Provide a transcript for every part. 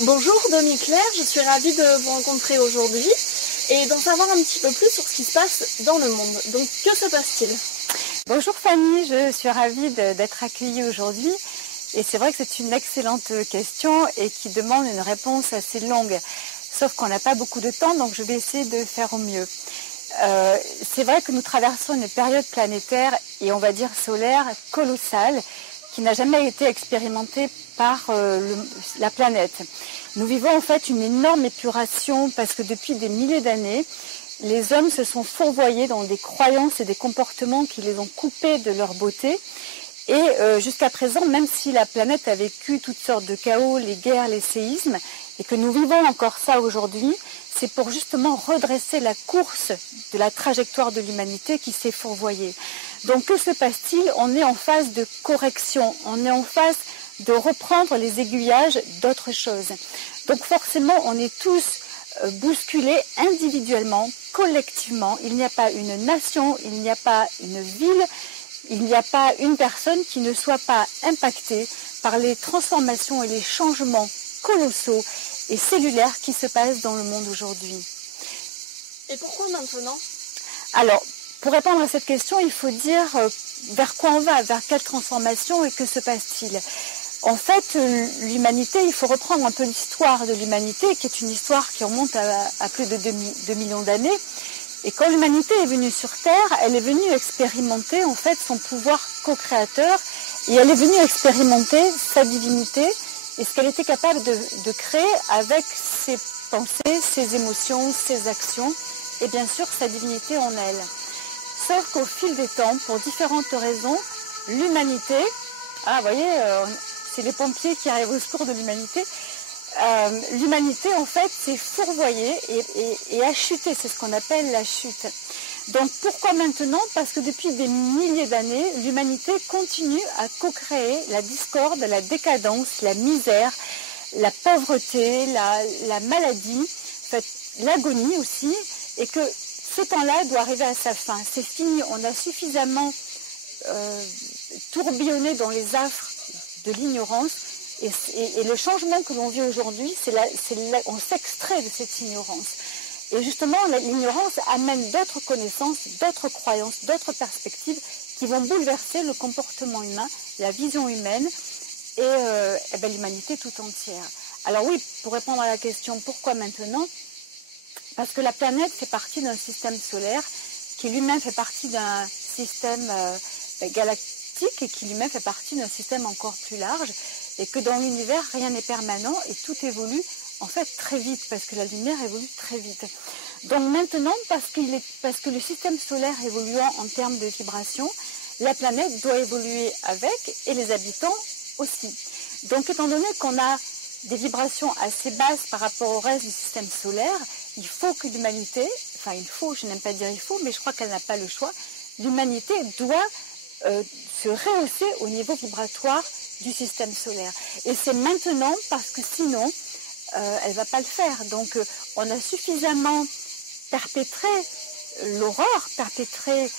Bonjour Dominique-Claire, je suis ravie de vous rencontrer aujourd'hui et d'en savoir un petit peu plus sur ce qui se passe dans le monde. Donc que se passe-t-il? Bonjour Fanny, je suis ravie d'être accueillie aujourd'hui et c'est vrai que c'est une excellente question et qui demande une réponse assez longue. Sauf qu'on n'a pas beaucoup de temps, donc je vais essayer de faire au mieux. C'est vrai que nous traversons une période planétaire et on va dire solaire colossale qui n'a jamais été expérimentée par la planète. Nous vivons en fait une énorme épuration parce que depuis des milliers d'années, les hommes se sont fourvoyés dans des croyances et des comportements qui les ont coupés de leur beauté. Et jusqu'à présent, même si la planète a vécu toutes sortes de chaos, les guerres, les séismes, et que nous vivons encore ça aujourd'hui, c'est pour justement redresser la course de la trajectoire de l'humanité qui s'est fourvoyée. Donc que se passe-t-il? On est en phase de correction, on est en phase de reprendre les aiguillages d'autres choses. Donc forcément, on est tous bousculés individuellement, collectivement. Il n'y a pas une nation, il n'y a pas une ville, il n'y a pas une personne qui ne soit pas impactée par les transformations et les changements colossaux et cellulaires qui se passent dans le monde aujourd'hui. Et pourquoi maintenant? Alors, pour répondre à cette question, il faut dire vers quoi on va, vers quelle transformation et que se passe-t-il? En fait, l'humanité, il faut reprendre un peu l'histoire de l'humanité, qui est une histoire qui remonte à plus de 2 millions d'années. Et quand l'humanité est venue sur Terre, elle est venue expérimenter en fait son pouvoir co-créateur et elle est venue expérimenter sa divinité et ce qu'elle était capable de créer avec ses pensées, ses émotions, ses actions et bien sûr sa divinité en elle. Sauf qu'au fil des temps, pour différentes raisons, l'humanité, vous voyez, c'est les pompiers qui arrivent au secours de l'humanité, l'humanité en fait s'est fourvoyée et a chuté, c'est ce qu'on appelle la chute. Donc pourquoi maintenant? Parce que depuis des milliers d'années, l'humanité continue à co-créer la discorde, la décadence, la misère, la pauvreté, la maladie, en fait, l'agonie aussi, et que ce temps-là doit arriver à sa fin. C'est fini, on a suffisamment tourbillonné dans les affres de l'ignorance. Et le changement que l'on vit aujourd'hui, on s'extrait de cette ignorance. Et justement, l'ignorance amène d'autres connaissances, d'autres croyances, d'autres perspectives qui vont bouleverser le comportement humain, la vision humaine et l'humanité tout entière. Alors oui, pour répondre à la question pourquoi maintenant? Parce que la planète fait partie d'un système solaire qui lui-même fait partie d'un système galactique et qui lui-même fait partie d'un système encore plus large. Et que dans l'univers, rien n'est permanent et tout évolue en fait très vite, parce que la lumière évolue très vite. Donc maintenant, parce que le système solaire évoluant en termes de vibration, la planète doit évoluer avec et les habitants aussi. Donc étant donné qu'on a des vibrations assez basses par rapport au reste du système solaire, il faut que l'humanité, je n'aime pas dire il faut, mais je crois qu'elle n'a pas le choix, l'humanité doit se rehausser au niveau vibratoire du système solaire. Et c'est maintenant parce que sinon, elle ne va pas le faire. Donc, on a suffisamment perpétré l'horreur, perpétré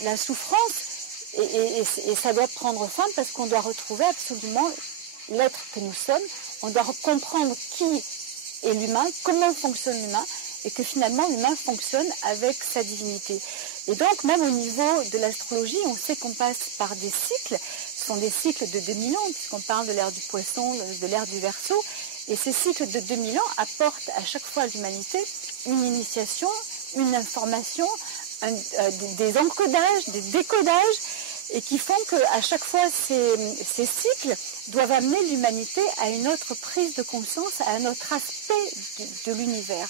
la souffrance, et ça doit prendre fin parce qu'on doit retrouver absolument l'être que nous sommes. On doit comprendre qui est l'humain, comment fonctionne l'humain, et que finalement l'humain fonctionne avec sa divinité. Et donc, même au niveau de l'astrologie, on sait qu'on passe par des cycles. Ce sont des cycles de 2000 ans, puisqu'on parle de l'ère du Poisson, de l'ère du Verseau. Et ces cycles de 2000 ans apportent à chaque fois à l'humanité une initiation, une information, des encodages, des décodages, et qui font qu'à chaque fois, ces cycles doivent amener l'humanité à une autre prise de conscience, à un autre aspect de l'univers.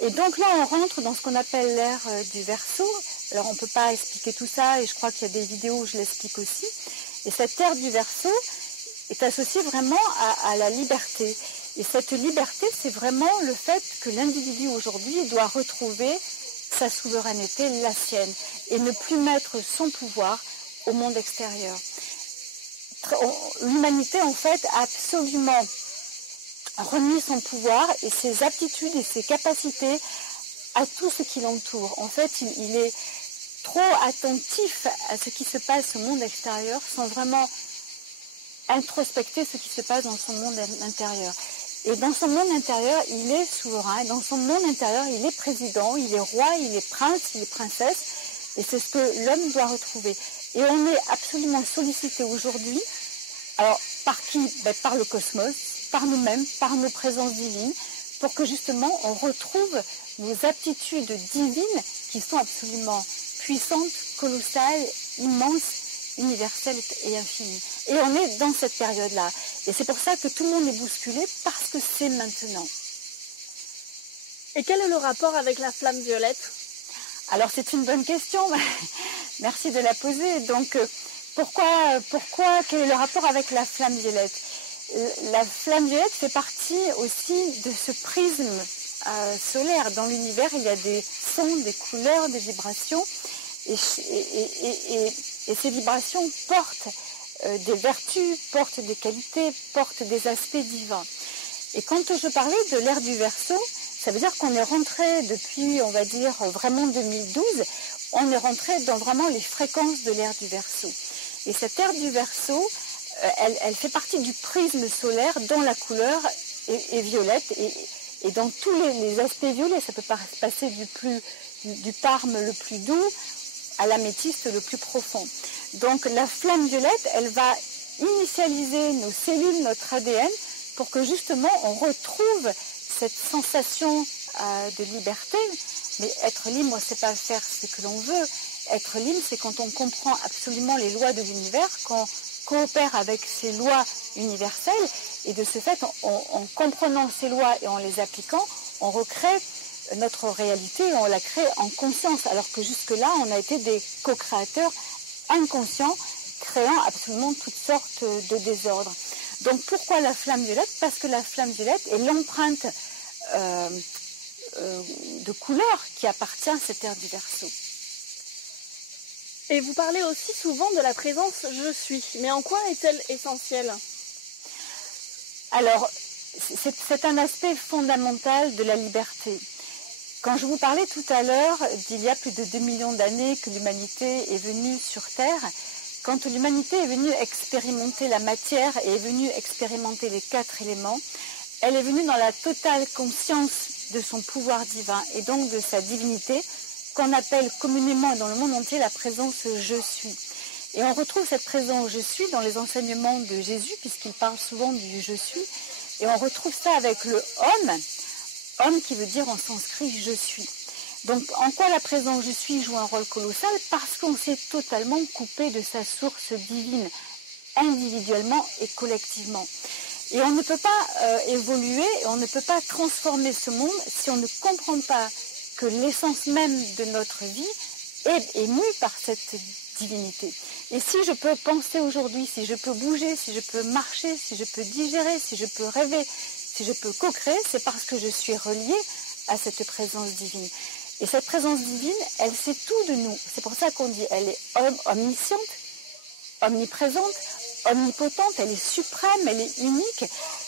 Et donc là, on rentre dans ce qu'on appelle l'ère du Verseau. Alors, on ne peut pas expliquer tout ça, et je crois qu'il y a des vidéos où je l'explique aussi. Et cette ère du Verseau est associée vraiment à la liberté. Et cette liberté, c'est vraiment le fait que l'individu aujourd'hui doit retrouver sa souveraineté, la sienne, et ne plus mettre son pouvoir au monde extérieur. L'humanité, en fait, a absolument remis son pouvoir et ses aptitudes et ses capacités à tout ce qui l'entoure. En fait, il est trop attentif à ce qui se passe au monde extérieur sans vraiment introspecter ce qui se passe dans son monde intérieur. Et dans son monde intérieur, il est souverain. Dans son monde intérieur, il est président, il est roi, il est prince, il est princesse. Et c'est ce que l'homme doit retrouver. Et on est absolument sollicité aujourd'hui. Alors, par qui? Par le cosmos, par nous-mêmes, par nos présences divines, pour que justement on retrouve nos aptitudes divines qui sont absolument puissantes, colossales, immenses, universelles et infinies. Et on est dans cette période-là. Et c'est pour ça que tout le monde est bousculé, parce que c'est maintenant. Et quel est le rapport avec la flamme violette? Alors c'est une bonne question, merci de la poser. Donc pourquoi, quel est le rapport avec la flamme violette? La flamme violette fait partie aussi de ce prisme solaire. Dans l'univers, il y a des sons, des couleurs, des vibrations. Et ces vibrations portent des vertus, portent des qualités, portent des aspects divins. Et quand je parlais de l'ère du Verseau, ça veut dire qu'on est rentré depuis, on va dire, vraiment 2012, on est rentré dans vraiment les fréquences de l'ère du Verseau. Et cette ère du Verseau, elle fait partie du prisme solaire dont la couleur est violette. Et dans tous les aspects violets, ça peut passer du parme le plus doux à l'améthyste le plus profond. Donc la flamme violette, elle va initialiser nos cellules, notre ADN, pour que justement on retrouve cette sensation de liberté. Mais être libre, c'est pas faire ce que l'on veut. Être libre, c'est quand on comprend absolument les lois de l'univers, qu'on coopère avec ces lois universelles, et de ce fait, en comprenant ces lois et en les appliquant, on recrée notre réalité et on la crée en conscience, alors que jusque-là, on a été des co-créateurs inconscients, créant absolument toutes sortes de désordres. Donc pourquoi la flamme violette? Parce que la flamme violette est l'empreinte de couleur qui appartient à cette ère du Verseau. Et vous parlez aussi souvent de la présence « je suis ». Mais en quoi est-elle essentielle? Alors, c'est un aspect fondamental de la liberté. Quand je vous parlais tout à l'heure d'il y a plus de 2 millions d'années que l'humanité est venue sur Terre, quand l'humanité est venue expérimenter la matière et est venue expérimenter les 4 éléments, elle est venue dans la totale conscience de son pouvoir divin et donc de sa divinité, qu'on appelle communément dans le monde entier la présence « je suis ». Et on retrouve cette présence « je suis » dans les enseignements de Jésus, puisqu'il parle souvent du « je suis ». Et on retrouve ça avec le « homme », homme qui veut dire en sanskrit « je suis ». Donc en quoi la présence « je suis » joue un rôle colossal? Parce qu'on s'est totalement coupé de sa source divine, individuellement et collectivement. Et on ne peut pas évoluer, on ne peut pas transformer ce monde si on ne comprend pas que l'essence même de notre vie est mue par cette divinité. Et si je peux penser aujourd'hui, si je peux bouger, si je peux marcher, si je peux digérer, si je peux rêver, si je peux co-créer, c'est parce que je suis reliée à cette présence divine. Et cette présence divine, elle sait tout de nous. C'est pour ça qu'on dit elle est omnisciente, omniprésente, omnipotente, elle est suprême, elle est unique.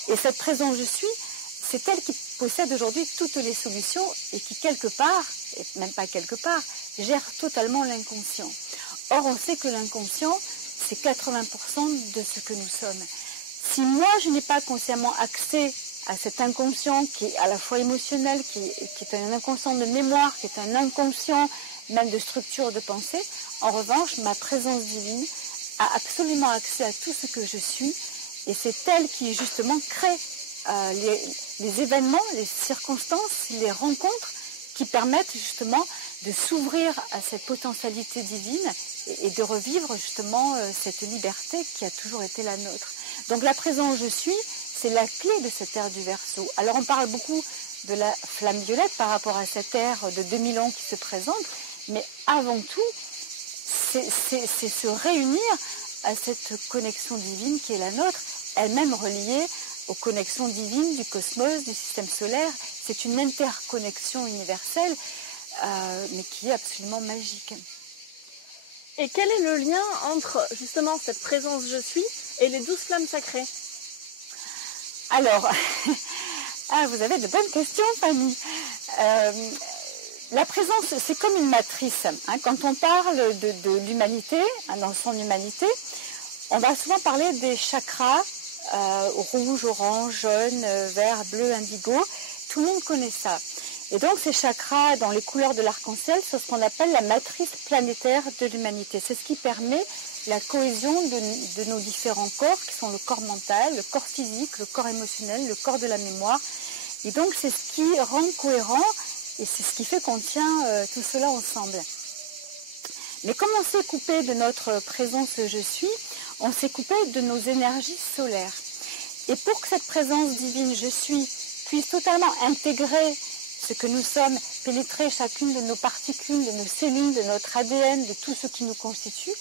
Et cette présence je suis, c'est elle qui possède aujourd'hui toutes les solutions et qui quelque part, et même pas quelque part, gère totalement l'inconscient. Or on sait que l'inconscient, c'est 80% de ce que nous sommes. Si moi je n'ai pas consciemment accès à cet inconscient qui est à la fois émotionnel, qui est un inconscient de mémoire, qui est un inconscient même de structure de pensée, en revanche, ma présence divine a absolument accès à tout ce que je suis et c'est elle qui justement crée les événements, les circonstances, les rencontres qui permettent justement de s'ouvrir à cette potentialité divine et de revivre justement cette liberté qui a toujours été la nôtre. Donc la présence je suis, c'est la clé de cette ère du Verseau. Alors on parle beaucoup de la flamme violette par rapport à cette ère de 2000 ans qui se présente, mais avant tout, c'est se réunir à cette connexion divine qui est la nôtre, elle-même reliée aux connexions divines du cosmos, du système solaire. C'est une interconnexion universelle, mais qui est absolument magique. Et quel est le lien entre justement cette présence je suis et les 12 flammes sacrées? Alors, vous avez de bonnes questions, Fanny. La présence, c'est comme une matrice. Quand on parle de l'humanité, dans son humanité, On va souvent parler des chakras, rouge, orange, jaune, vert, bleu, indigo. Tout le monde connaît ça. Et donc ces chakras dans les couleurs de l'arc-en-ciel, c'est ce qu'on appelle la matrice planétaire de l'humanité. C'est ce qui permet la cohésion de nos différents corps, qui sont le corps mental, le corps physique, le corps émotionnel, le corps de la mémoire. Et donc c'est ce qui rend cohérent et c'est ce qui fait qu'on tient tout cela ensemble. Mais comme on s'est coupé de notre présence je suis, on s'est coupé de nos énergies solaires. Et pour que cette présence divine je suis puisse totalement intégrer ce que nous sommes, pénétrer chacune de nos particules, de nos cellules, de notre ADN, de tout ce qui nous constitue,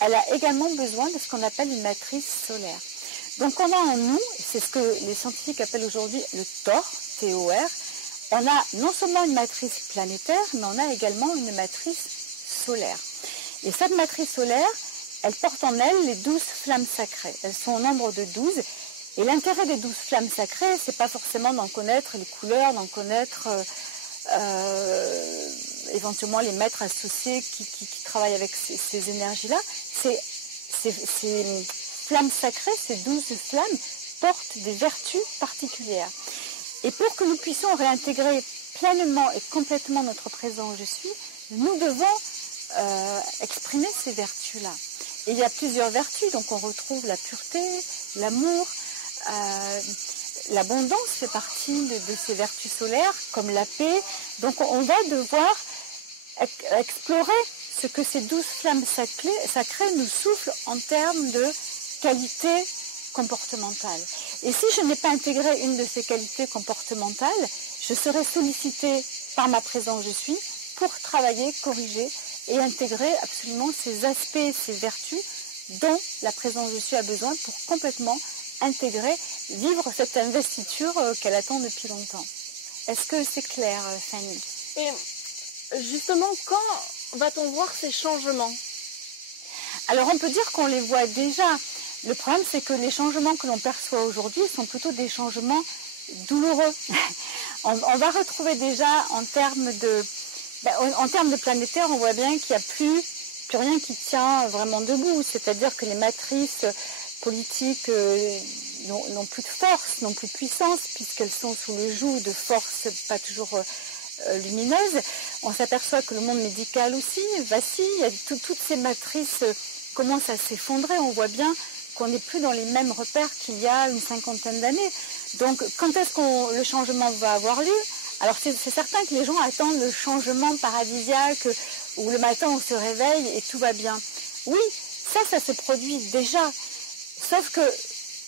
elle a également besoin de ce qu'on appelle une matrice solaire. Donc on a en nous, c'est ce que les scientifiques appellent aujourd'hui le TOR, T-O-R, on a non seulement une matrice planétaire, mais on a également une matrice solaire. Et cette matrice solaire, elle porte en elle les 12 flammes sacrées. Elles sont au nombre de 12. Et l'intérêt des 12 flammes sacrées, c'est pas forcément d'en connaître les couleurs, d'en connaître éventuellement les maîtres associés qui travaillent avec ces énergies-là. Ces flammes sacrées, ces 12 flammes, portent des vertus particulières. Et pour que nous puissions réintégrer pleinement et complètement notre présent je suis, nous devons exprimer ces vertus-là. Et il y a plusieurs vertus, donc on retrouve la pureté, l'amour, l'abondance fait partie de ces vertus solaires, comme la paix. Donc on va devoir explorer ce que ces 12 flammes sacrées nous soufflent en termes de qualité comportementale. Et si je n'ai pas intégré une de ces qualités comportementales, je serai sollicitée par ma présence je suis pour travailler, corriger et intégrer absolument ces aspects, ces vertus dont la présence je suis a besoin pour complètement intégrer, vivre cette investiture qu'elle attend depuis longtemps. Est-ce que c'est clair, Fanny? Et justement, quand va-t-on voir ces changements? Alors on peut dire qu'on les voit déjà. Le problème, c'est que les changements que l'on perçoit aujourd'hui sont plutôt des changements douloureux. On va retrouver déjà en termes de planétaire, on voit bien qu'il n'y a plus rien qui tient vraiment debout. C'est-à-dire que les matrices politiques n'ont plus de force, n'ont plus de puissance, puisqu'elles sont sous le joug de forces pas toujours lumineuses. On s'aperçoit que le monde médical aussi vacille, toutes ces matrices commencent à s'effondrer. On voit bien qu'on n'est plus dans les mêmes repères qu'il y a une cinquantaine d'années. Donc, quand est-ce que le changement va avoir lieu? Alors, c'est certain que les gens attendent le changement paradisiaque où le matin on se réveille et tout va bien. Oui, ça se produit déjà. Sauf que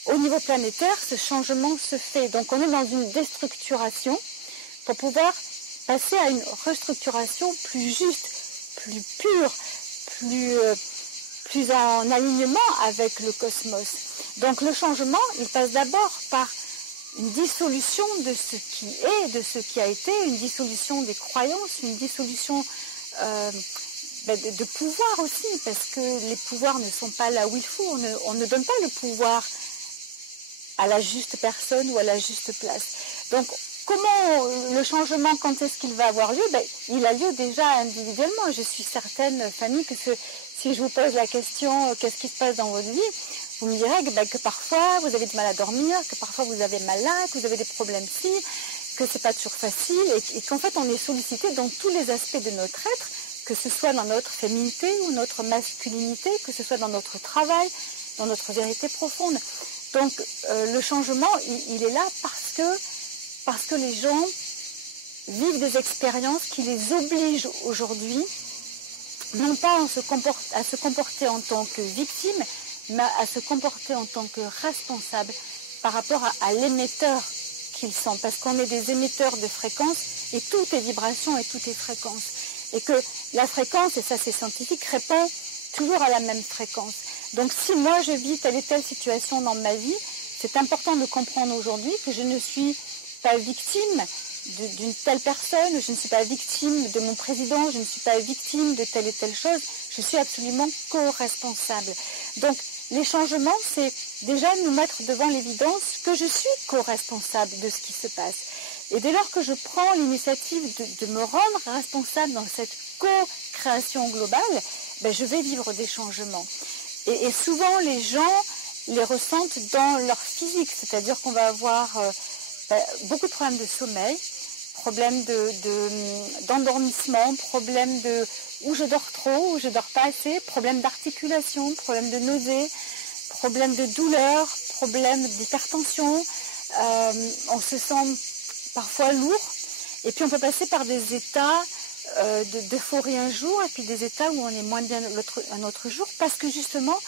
au niveau planétaire, ce changement se fait. Donc, on est dans une déstructuration pour pouvoir passer à une restructuration plus juste, plus pure, plus en alignement avec le cosmos. Donc le changement, il passe d'abord par une dissolution de ce qui est, de ce qui a été, une dissolution des croyances, une dissolution de pouvoir aussi, parce que les pouvoirs ne sont pas là où il faut. On ne donne pas le pouvoir à la juste personne ou à la juste place. Donc comment le changement, quand est-ce qu'il va avoir lieu? Il a lieu déjà individuellement. Je suis certaine, Fanny, que si je vous pose la question qu'est-ce qui se passe dans votre vie, vous me direz que parfois vous avez du mal à dormir, que parfois vous avez mal là, que vous avez des problèmes ci, que c'est pas toujours facile et qu'en fait on est sollicité dans tous les aspects de notre être, que ce soit dans notre féminité ou notre masculinité, que ce soit dans notre travail, dans notre vérité profonde. Donc le changement, il est là parce que les gens vivent des expériences qui les obligent aujourd'hui, non pas à se comporter en tant que victime, mais à se comporter en tant que responsable par rapport à l'émetteur qu'ils sont. Parce qu'on est des émetteurs de fréquences et tout est vibration et tout est fréquence. Et que la fréquence, et ça c'est scientifique, répond toujours à la même fréquence. Donc si moi je vis telle et telle situation dans ma vie, c'est important de comprendre aujourd'hui que je ne suis pas victime d'une telle personne, je ne suis pas victime de mon président, je ne suis pas victime de telle et telle chose, je suis absolument co-responsable. Donc les changements, c'est déjà nous mettre devant l'évidence que je suis co-responsable de ce qui se passe. Et dès lors que je prends l'initiative de me rendre responsable dans cette co-création globale, je vais vivre des changements. Et souvent, les gens les ressentent dans leur physique, c'est-à-dire qu'on va avoir beaucoup de problèmes de sommeil, problèmes d'endormissement, problèmes de où je dors trop, où je dors pas assez, problèmes d'articulation, problèmes de nausées, problèmes de douleur, problèmes d'hypertension. On se sent parfois lourd. Et puis on peut passer par des états d'euphorie un jour et puis des états où on est moins bien un autre jour, parce que justement,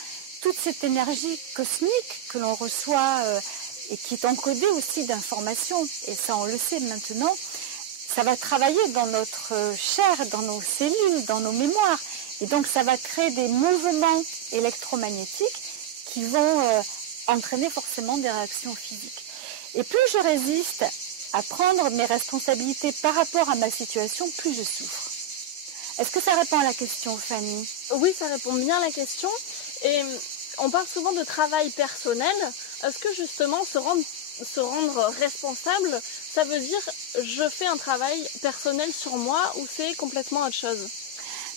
toute cette énergie cosmique que l'on reçoit et qui est encodée aussi d'informations, et ça on le sait maintenant, ça va travailler dans notre chair, dans nos cellules, dans nos mémoires. Et donc ça va créer des mouvements électromagnétiques qui vont entraîner forcément des réactions physiques. Et plus je résiste à prendre mes responsabilités par rapport à ma situation, plus je souffre. Est-ce que ça répond à la question, Fanny? Oui, ça répond bien à la question. Et on parle souvent de travail personnel. Est-ce que justement se rendre responsable, ça veut dire je fais un travail personnel sur moi ou c'est complètement autre chose?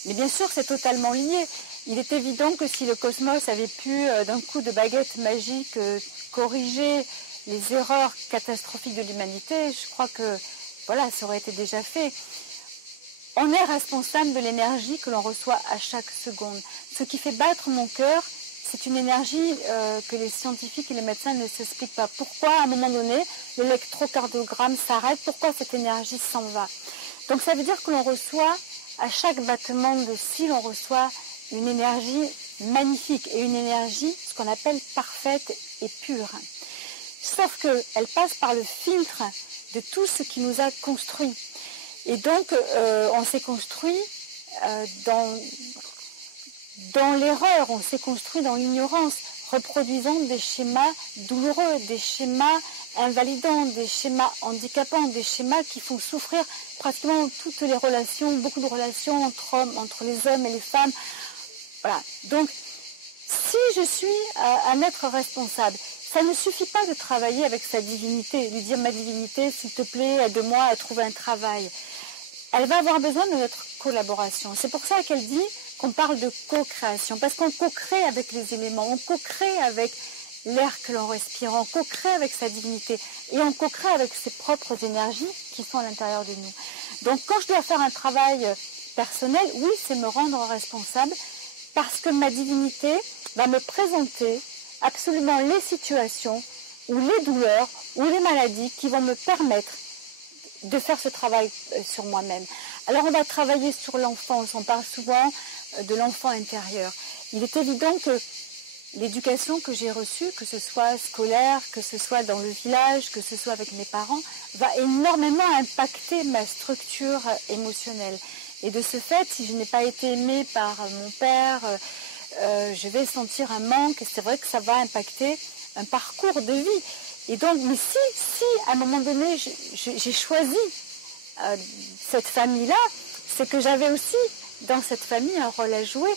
Mais bien sûr, c'est totalement lié. Il est évident que si le cosmos avait pu, d'un coup de baguette magique, corriger les erreurs catastrophiques de l'humanité, je crois que voilà, ça aurait été déjà fait. On est responsable de l'énergie que l'on reçoit à chaque seconde. Ce qui fait battre mon cœur, c'est une énergie que les scientifiques et les médecins ne s'expliquent pas. Pourquoi, à un moment donné, l'électrocardiogramme s'arrête? Pourquoi cette énergie s'en va? Donc ça veut dire que l'on reçoit, à chaque battement de cils, on reçoit une énergie magnifique et une énergie, ce qu'on appelle parfaite et pure. Sauf qu'elle passe par le filtre de tout ce qui nous a construit. Et donc, on s'est construit dans l'erreur, on s'est construit dans l'ignorance, reproduisant des schémas douloureux, des schémas invalidants, des schémas handicapants, des schémas qui font souffrir pratiquement toutes les relations, beaucoup de relations entre les hommes et les femmes. Voilà. Donc, si je suis un être responsable, ça ne suffit pas de travailler avec sa divinité, lui dire ma divinité, s'il te plaît, aide-moi à trouver un travail. Elle va avoir besoin de notre collaboration. C'est pour ça qu'elle dit qu'on parle de co-création, parce qu'on co-crée avec les éléments, on co-crée avec l'air que l'on respire, on co-crée avec sa divinité et on co-crée avec ses propres énergies qui sont à l'intérieur de nous. Donc quand je dois faire un travail personnel, oui, c'est me rendre responsable parce que ma divinité va me présenter absolument les situations ou les douleurs ou les maladies qui vont me permettre de faire ce travail sur moi-même. Alors on va travailler sur l'enfance, on parle souvent de l'enfant intérieur. Il est évident que l'éducation que j'ai reçue, que ce soit scolaire, que ce soit dans le village, que ce soit avec mes parents, va énormément impacter ma structure émotionnelle. Et de ce fait, si je n'ai pas été aimée par mon père, je vais sentir un manque, et c'est vrai que ça va impacter un parcours de vie. Et donc, mais si à un moment donné, j'ai choisi cette famille-là, c'est que j'avais aussi dans cette famille un rôle à jouer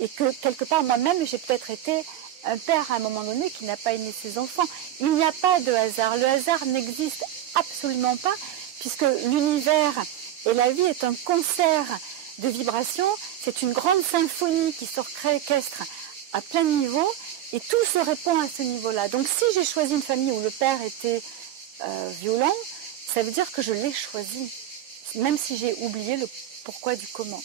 et que quelque part moi-même, j'ai peut-être été un père à un moment donné qui n'a pas aimé ses enfants. Il n'y a pas de hasard. Le hasard n'existe absolument pas puisque l'univers et la vie est un concert de vibrations. C'est une grande symphonie qui s'orchestre à plein niveau. Et tout se répond à ce niveau-là. Donc si j'ai choisi une famille où le père était violent, ça veut dire que je l'ai choisi, même si j'ai oublié le pourquoi du comment.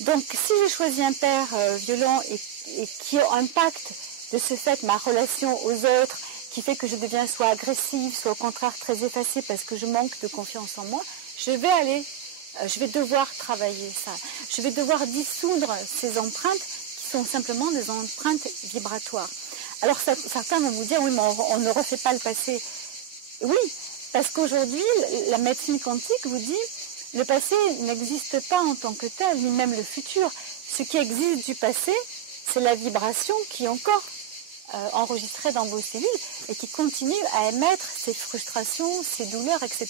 Donc si j'ai choisi un père violent et qui impacte de ce fait ma relation aux autres, qui fait que je deviens soit agressive, soit au contraire très effacée parce que je manque de confiance en moi, je vais devoir travailler ça. Je vais devoir dissoudre ces empreintes sont simplement des empreintes vibratoires. Alors certains vont vous dire, oui, mais on ne refait pas le passé. Oui, parce qu'aujourd'hui, la médecine quantique vous dit, le passé n'existe pas en tant que tel, ni même le futur. Ce qui existe du passé, c'est la vibration qui est encore enregistrée dans vos cellules et qui continue à émettre ces frustrations, ces douleurs, etc.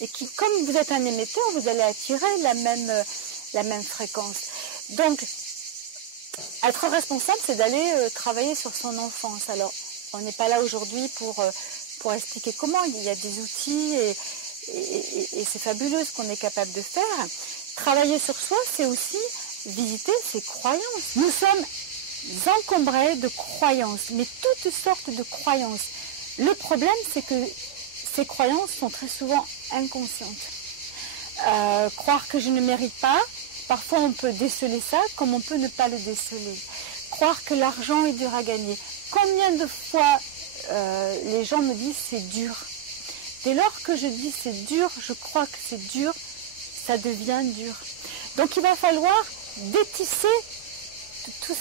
Et qui, comme vous êtes un émetteur, vous allez attirer la même fréquence. Donc, être responsable, c'est d'aller travailler sur son enfance. Alors, on n'est pas là aujourd'hui pour expliquer comment. Il y a des outils et c'est fabuleux ce qu'on est capable de faire. Travailler sur soi, c'est aussi visiter ses croyances. Nous sommes encombrés de croyances, mais toutes sortes de croyances. Le problème, c'est que ces croyances sont très souvent inconscientes. Croire que je ne mérite pas, parfois on peut déceler ça, comme on peut ne pas le déceler. Croire que l'argent est dur à gagner. Combien de fois les gens me disent c'est dur. Dès lors que je dis c'est dur, je crois que c'est dur, ça devient dur. Donc il va falloir détisser tous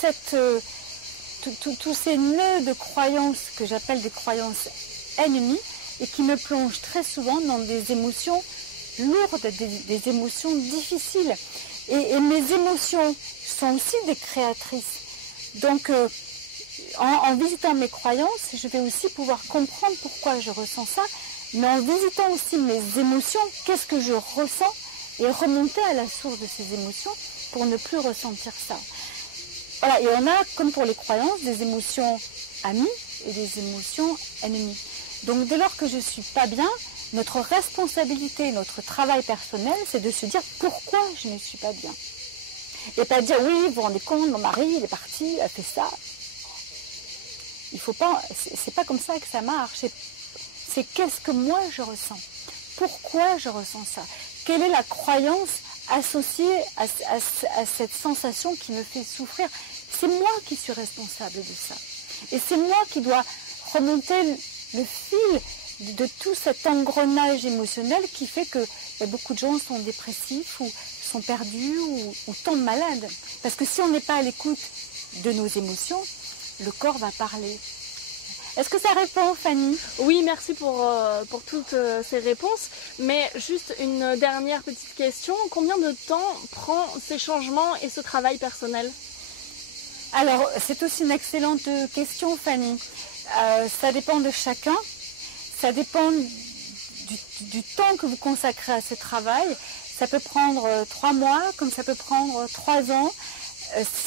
ces nœuds de croyances que j'appelle des croyances ennemies et qui me plongent très souvent dans des émotions lourdes, des émotions difficiles. Et mes émotions sont aussi des créatrices. Donc en visitant mes croyances, je vais aussi pouvoir comprendre pourquoi je ressens ça, mais en visitant aussi mes émotions, qu'est-ce que je ressens, et remonter à la source de ces émotions pour ne plus ressentir ça. Voilà, et on a, comme pour les croyances, des émotions amies et des émotions ennemies. Donc dès lors que je ne suis pas bien, notre responsabilité, notre travail personnel, c'est de se dire pourquoi je ne suis pas bien. Et pas dire oui, vous vous rendez compte, mon mari, il est parti, il a fait ça. Il faut pas, c'est pas comme ça que ça marche. C'est qu'est-ce que moi je ressens. Pourquoi je ressens ça? Quelle est la croyance associée à cette sensation qui me fait souffrir? C'est moi qui suis responsable de ça. Et c'est moi qui dois remonter le fil de tout cet engrenage émotionnel qui fait que beaucoup de gens sont dépressifs ou sont perdus ou tombent malades. Parce que si on n'est pas à l'écoute de nos émotions, le corps va parler. Est-ce que ça répond, Fanny? Oui, merci pour toutes ces réponses. Mais juste une dernière petite question. Combien de temps prend ces changements et ce travail personnel? Alors, c'est aussi une excellente question, Fanny. Ça dépend de chacun. Ça dépend du temps que vous consacrez à ce travail. Ça peut prendre 3 mois, comme ça peut prendre 3 ans.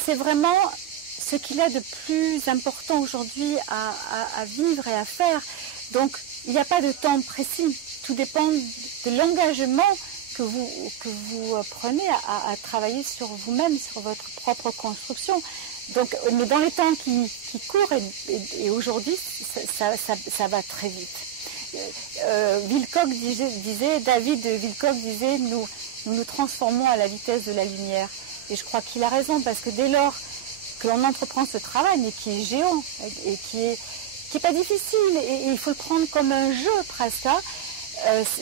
C'est vraiment ce qu'il y a de plus important aujourd'hui à vivre et à faire. Donc, il n'y a pas de temps précis. Tout dépend de l'engagement que vous prenez à travailler sur vous-même, sur votre propre construction. Donc, mais dans les temps qui courent, et aujourd'hui, ça va très vite. David Wilcock disait, nous transformons à la vitesse de la lumière. Et je crois qu'il a raison, parce que dès lors que l'on entreprend ce travail, mais qui est géant, et qui est pas difficile, et il faut le prendre comme un jeu presque,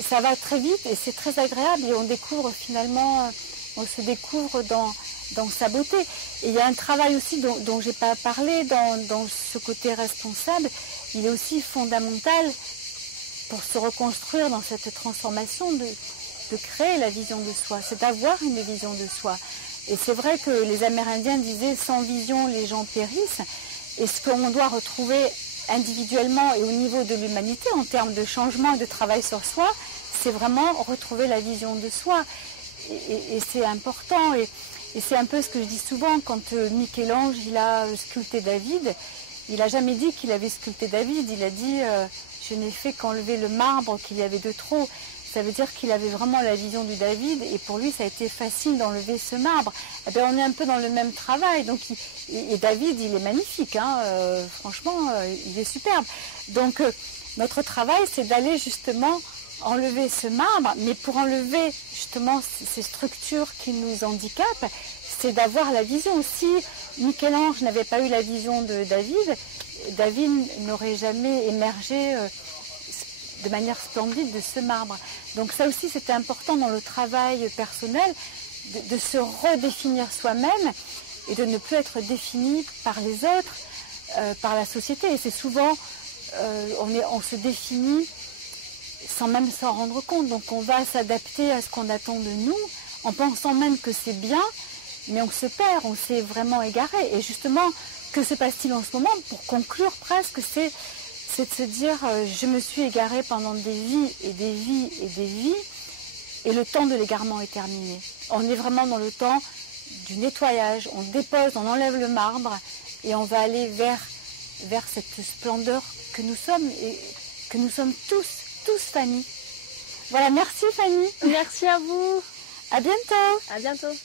ça va très vite, et c'est très agréable, et on découvre finalement, on se découvre dans sa beauté. Et il y a un travail aussi dont j'ai pas parlé, dans ce côté responsable, il est aussi fondamental pour se reconstruire dans cette transformation, de créer la vision de soi, c'est d'avoir une vision de soi. Et c'est vrai que les Amérindiens disaient « sans vision, les gens périssent ». Et ce qu'on doit retrouver individuellement et au niveau de l'humanité, en termes de changement et de travail sur soi, c'est vraiment retrouver la vision de soi. Et c'est important. Et c'est un peu ce que je dis souvent, quand Michel-Ange il a sculpté David, il n'a jamais dit qu'il avait sculpté David, il a dit je n'ai fait qu'enlever le marbre qu'il y avait de trop. Ça veut dire qu'il avait vraiment la vision du David, et pour lui ça a été facile d'enlever ce marbre. Eh bien, on est un peu dans le même travail. Donc, et David, il est magnifique, hein, franchement, il est superbe. Donc notre travail, c'est d'aller justement enlever ce marbre, mais pour enlever justement ces structures qui nous handicapent, c'est d'avoir la vision. Si Michel-Ange n'avait pas eu la vision de David, David n'aurait jamais émergé de manière splendide de ce marbre. Donc ça aussi, c'était important dans le travail personnel, de se redéfinir soi-même et de ne plus être défini par les autres, par la société. Et c'est souvent, on se définit sans même s'en rendre compte. Donc on va s'adapter à ce qu'on attend de nous, en pensant même que c'est bien, mais on se perd, on s'est vraiment égaré. Et justement, que se passe-t-il en ce moment? Pour conclure presque, c'est de se dire je me suis égarée pendant des vies et des vies et des vies, et le temps de l'égarement est terminé. On est vraiment dans le temps du nettoyage, on dépose, on enlève le marbre, et on va aller vers cette splendeur que nous sommes, et que nous sommes tous Fanny. Voilà, merci Fanny. Merci à vous. À bientôt. À bientôt.